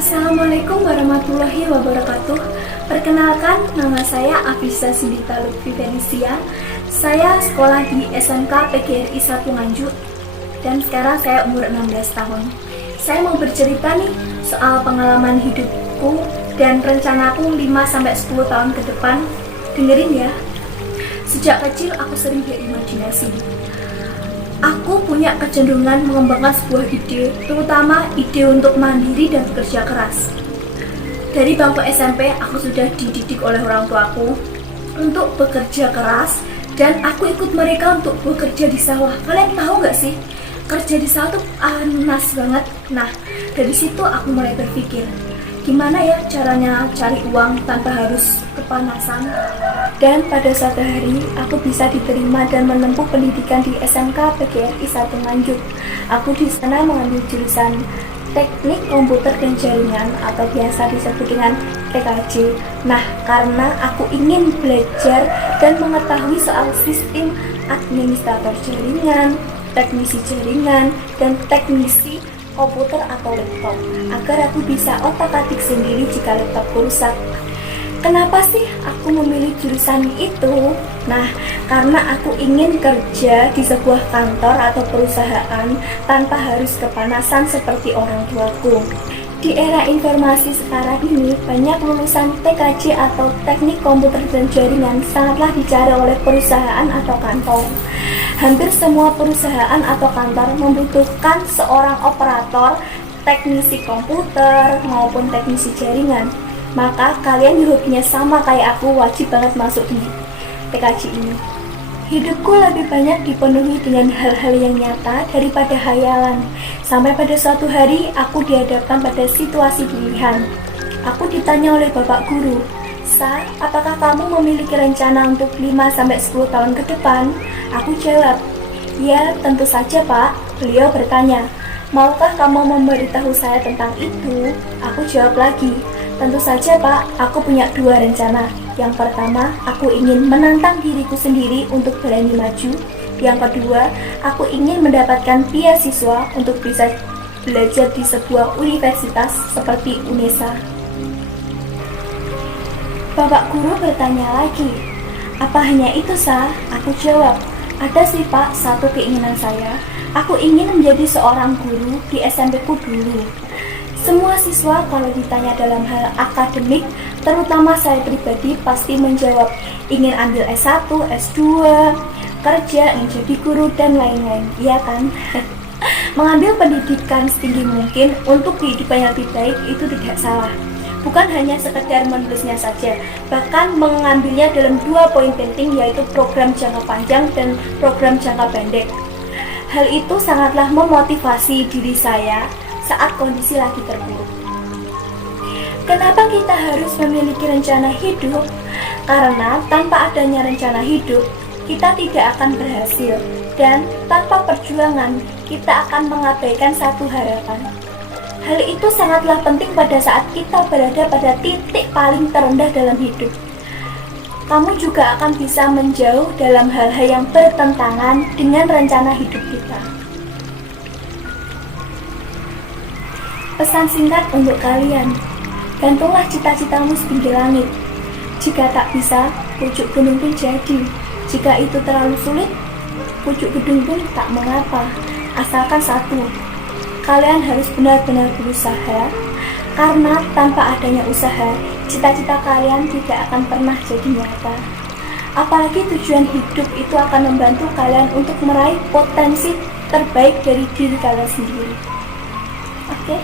Assalamualaikum warahmatullahi wabarakatuh. Perkenalkan, nama saya Afisa Sindita Lutfi Felicia. Saya sekolah di SMK PGRI 1 Nganjuk dan sekarang saya umur 16 tahun. Saya mau bercerita nih soal pengalaman hidupku dan rencanaku 5-10 tahun ke depan. Dengerin ya. Sejak kecil aku sering berimajinasi. Aku punya kecenderungan mengembangkan sebuah ide, terutama ide untuk mandiri dan bekerja keras. Dari bangku SMP, aku sudah dididik oleh orang tuaku untuk bekerja keras, dan aku ikut mereka untuk bekerja di sawah. Kalian tahu gak sih, kerja di sawah tuh panas banget. Nah, dari situ aku mulai berpikir, gimana ya caranya cari uang tanpa harus kepanasan. Dan pada suatu hari, aku bisa diterima dan menempuh pendidikan di SMK PGRI 1 Nganjuk. Aku di sana mengambil jurusan Teknik Komputer dan Jaringan atau biasa disebut dengan TKJ. Nah, karena aku ingin belajar dan mengetahui soal sistem administrator jaringan, teknisi jaringan, dan teknisi komputer atau laptop, agar aku bisa otak-atik sendiri jika laptopku rusak. Kenapa sih aku memilih jurusan itu? Nah, karena aku ingin kerja di sebuah kantor atau perusahaan tanpa harus kepanasan seperti orang tuaku. Di era informasi sekarang ini, banyak lulusan TKJ atau Teknik Komputer dan Jaringan sangatlah dicari oleh perusahaan atau kantor. Hampir semua perusahaan atau kantor membutuhkan seorang operator, teknisi komputer, maupun teknisi jaringan. Maka kalian hobinya sama kayak aku, wajib banget masuk di TKJ ini. Hidupku lebih banyak dipenuhi dengan hal-hal yang nyata daripada hayalan. Sampai pada suatu hari aku dihadapkan pada situasi pilihan. Aku ditanya oleh bapak guru, "Sa, apakah kamu memiliki rencana untuk 5-10 tahun ke depan?" Aku jawab, "Ya, tentu saja Pak." Beliau bertanya, "Maukah kamu memberitahu saya tentang itu?" Aku jawab lagi, "Tentu saja Pak, aku punya 2 rencana. Yang pertama, aku ingin menantang diriku sendiri untuk berani maju. Yang kedua, aku ingin mendapatkan beasiswa untuk bisa belajar di sebuah universitas seperti UNESA." Bapak guru bertanya lagi, "Apa hanya itu, Sa?" Aku jawab, "Ada sih Pak, satu keinginan saya. Aku ingin menjadi seorang guru di SMP ku dulu." Semua siswa kalau ditanya dalam hal akademik, terutama saya pribadi, pasti menjawab ingin ambil S1, S2, kerja, ingin jadi guru, dan lain-lain, iya kan? Mengambil pendidikan setinggi mungkin untuk kehidupan yang lebih baik itu tidak salah. Bukan hanya sekedar menulisnya saja, bahkan mengambilnya dalam 2 poin penting, yaitu program jangka panjang dan program jangka pendek. Hal itu sangatlah memotivasi diri saya saat kondisi lagi terburuk. Kenapa kita harus memiliki rencana hidup? Karena tanpa adanya rencana hidup, kita tidak akan berhasil, dan tanpa perjuangan, kita akan mengabaikan satu harapan. Hal itu sangatlah penting pada saat kita berada pada titik paling terendah dalam hidup. Kamu juga akan bisa menjauh dalam hal-hal yang bertentangan dengan rencana hidup kita. Pesan singkat untuk kalian, gantunglah cita-citamu setinggi langit. Jika tak bisa, pucuk gunung pun jadi. Jika itu terlalu sulit, pucuk gedung pun tak mengapa. Asalkan satu, kalian harus benar-benar berusaha, karena tanpa adanya usaha, cita-cita kalian tidak akan pernah jadi nyata. Apalagi tujuan hidup itu akan membantu kalian untuk meraih potensi terbaik dari diri kalian sendiri. Oke?